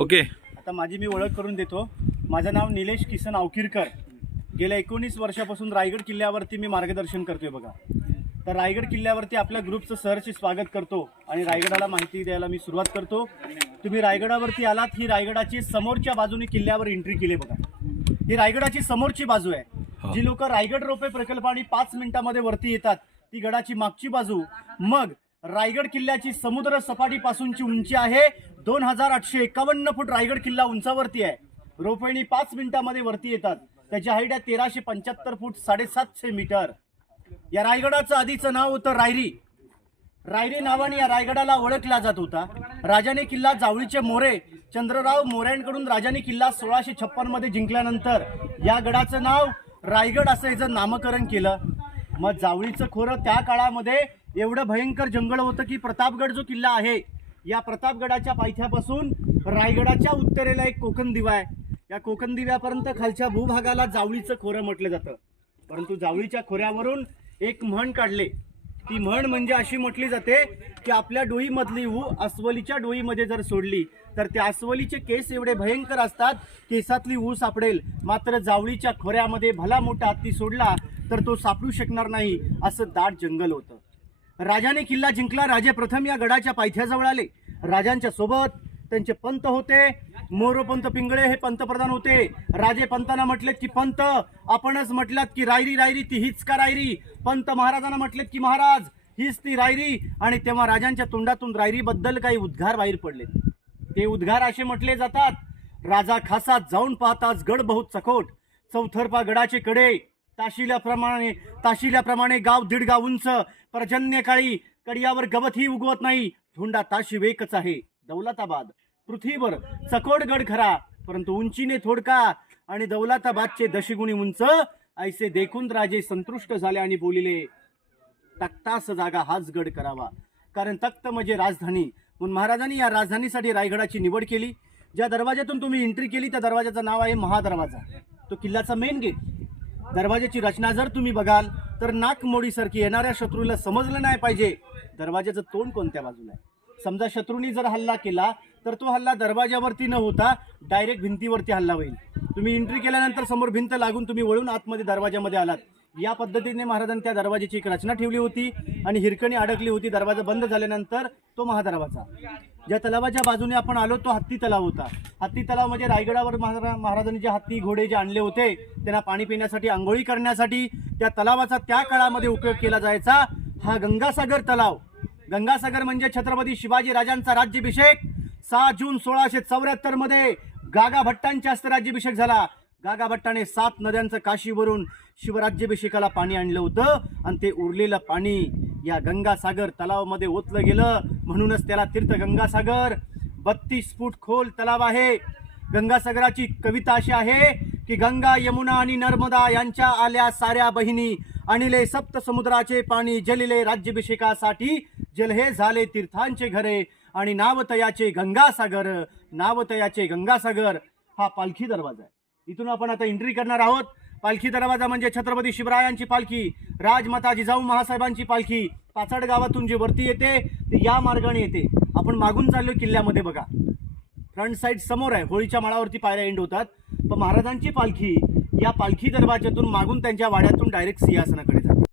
Okay. आता माझी मी ओळख करून देतो. माझं नाव निलेश किसन अवकिरकर. गेल्या एकोणीस वर्षापासून रायगड किल्ल्यावरती मी मार्गदर्शन करतोय बघा. तर रायगड किल्ल्यावरती आपल्या ग्रुपचं सहर्ष स्वागत करतो आणि रायगडाला माहिती द्यायला मी सुरुवात करतो. तुम्ही रायगडावरती आलात ही रायगडाची समोरच्या बाजूने किल्ल्यावर एंट्री केली बघा. ही रायगडाची समोरची बाजू आहे. जी लोक रायगड रोपे प्रकल्प आणि पाच मिनिटामध्ये वरती येतात ती गडाची मागची बाजू. मग रायगड किल्ल्याची समुद्र सपाटीपासूनची उंची आहे. दोन हजार आठशे एकावन्न फूट रायगड किल्ला उंचावरती आहे. रोपवेणी पाच मिनिटामध्ये वरती येतात. त्याची हाईट आहे तेराशे पंच्याहत्तर फूट साडेसातशे मीटर. या रायगडाचं आधीचं नाव होतं रायरी. रायरी नावाने या रायगडाला ओळखला जात होता. राजाने किल्ला जावळीचे मोरे चंद्रराव मोऱ्यांकडून राजाने किल्ला सोळाशे छप्पनमध्ये जिंकल्यानंतर या गडाचं नाव रायगड असं याचं नामकरण केलं. मग जावळीचं खोरं त्या काळामध्ये एवढं भयंकर जंगल होतं की प्रतापगड जो किल्ला आहे या प्रतापगडाच्या पायथ्यापासून रायगडाच्या उत्तरेला एक कोकण दिवा आहे. या कोकण दिव्यापर्यंत खालच्या भूभागाला जावळीचं खोरं म्हटलं जातं. परंतु जावळीच्या खोऱ्यावरून एक म्हण काढले. ती म्हण म्हणजे अशी म्हटली जाते की आपल्या डोईमधली ऊ अस्वलीच्या डोईमध्ये जर सोडली तर त्या अस्वलीचे केस एवढे भयंकर असतात केसातली ऊ सापडेल. मात्र जावळीच्या खोऱ्यामध्ये भला मोठा हत्ती सोडला तर तो सापडू शकणार नाही असं दाट जंगल होतं. राजाने किल्ला जिंकला. राजे प्रथम या गडाच्या पायथ्याजवळ आले. राजांच्या सोबत त्यांचे पंत होते. मोरोपंत पिंगळे हे पंतप्रधान होते. राजे पंतांना म्हटलेत की पंत आपणच म्हटलात की रायरी रायरी ती हीच का रायरी? पंत महाराजांना म्हटलेत की महाराज हीच ती रायरी. आणि तेव्हा राजांच्या तोंडातून रायरीबद्दल काही उद्गार बाहेर पडले ते उद्गार असे म्हटले जातात राजा खासात जाऊन पाहताच गड बहुत चकोट चौथरपा गडाचे कडे ताशिल्याप्रमाणे ताशिल्याप्रमाणे गाव दीड गाव उंच. पर्जन्यकाळी कडियावर गवतही उगवत नाही. धोंडा ताशी वेकच आहे. दौलताबाद. पृथ्वीवर चकोड गड खरा परंतु उंचीने थोडका आणि दौलताबादचे दशगुणी उंच ऐसे देखून राजे संतुष्ट झाले आणि बोलिले तख्तास जागा हाच गड करावा. कारण तख्त म्हणजे राजधानी. म्हणून महाराजांनी या राजधानीसाठी रायगडाची निवड केली. ज्या दरवाज्यातून तुम्ही एंट्री केली त्या दरवाजाचं नाव आहे महादरवाजा. तो किल्ल्याचा मेन गेट दरवाजाची रचना जर तुम्ही बघाल तर नाकमोडीसारखी येणाऱ्या शत्रूला समजलं नाही पाहिजे. दरवाजाचं तोंड कोणत्या बाजूला आहे? समजा शत्रूंनी जर हल्ला केला तर तो हल्ला दरवाजावरती न होता डायरेक्ट भिंतीवरती हल्ला होईल. तुम्ही एंट्री केल्यानंतर समोर भिंत लागून तुम्ही वळून आतमध्ये दरवाजामध्ये आलात. या पद्धतीने महाराजांनी त्या दरवाजाची एक रचना ठेवली होती आणि हिरकणी अडकली होती. दरवाजा बंद झाल्यानंतर तो महादरवाजा. ज्या तलावाच्या बाजूने आपण आलो तो हत्ती तलाव होता. हत्ती तलाव म्हणजे रायगडावर महारा महाराजांनी जे हत्ती घोडे जे आणले होते त्यांना पाणी पिण्यासाठी आंघोळी करण्यासाठी त्या तलावाचा त्या काळामध्ये उपयोग केला जायचा. हा गंगासागर तलाव. गंगासागर म्हणजे छत्रपती शिवाजी राजांचा राज्याभिषेक. सहा जून सोळाशे चौऱ्याहत्तरमध्ये गागा भट्टांच्या हस्ते राज्याभिषेक झाला. गागाभट्टाने सात नद्यांचं काशीवरून शिवराज्याभिषेकाला पाणी आणलं होतं आणि ते उरलेलं पाणी या गंगासागर तलावामध्ये ओतलं गेलं. म्हणूनच त्याला तीर्थ गंगासागर. बत्तीस फूट खोल तलाव आहे. गंगासागराची कविता अशी आहे की गंगा यमुना आणि नर्मदा यांच्या आल्या साऱ्या बहिणी आणिले सप्त समुद्राचे पाणी जलिले राज्याभिषेकासाठी. जलहे झाले तीर्थांचे घरे आणि नावतयाचे गंगासागर नावतयाचे गंगासागर. हा पालखी दरवाजा आहे. इथून आपण आता एंट्री करणार आहोत. पालखी दरवाजा म्हणजे छत्रपती शिवरायांची पालखी राजमाता जिजाऊ महासाहेबांची पालखी पाचड गावातून जे वरती येते ते या मार्गाने येते. आपण मागून चाललो किल्ल्यामध्ये बघा. फ्रंट साईड समोर आहे होळीच्या माळावरती पायऱ्या एंड होतात. पण महाराजांची पालखी या पालखी दरवाजातून मागून त्यांच्या वाड्यातून डायरेक्ट सिंहासनाकडे जाते.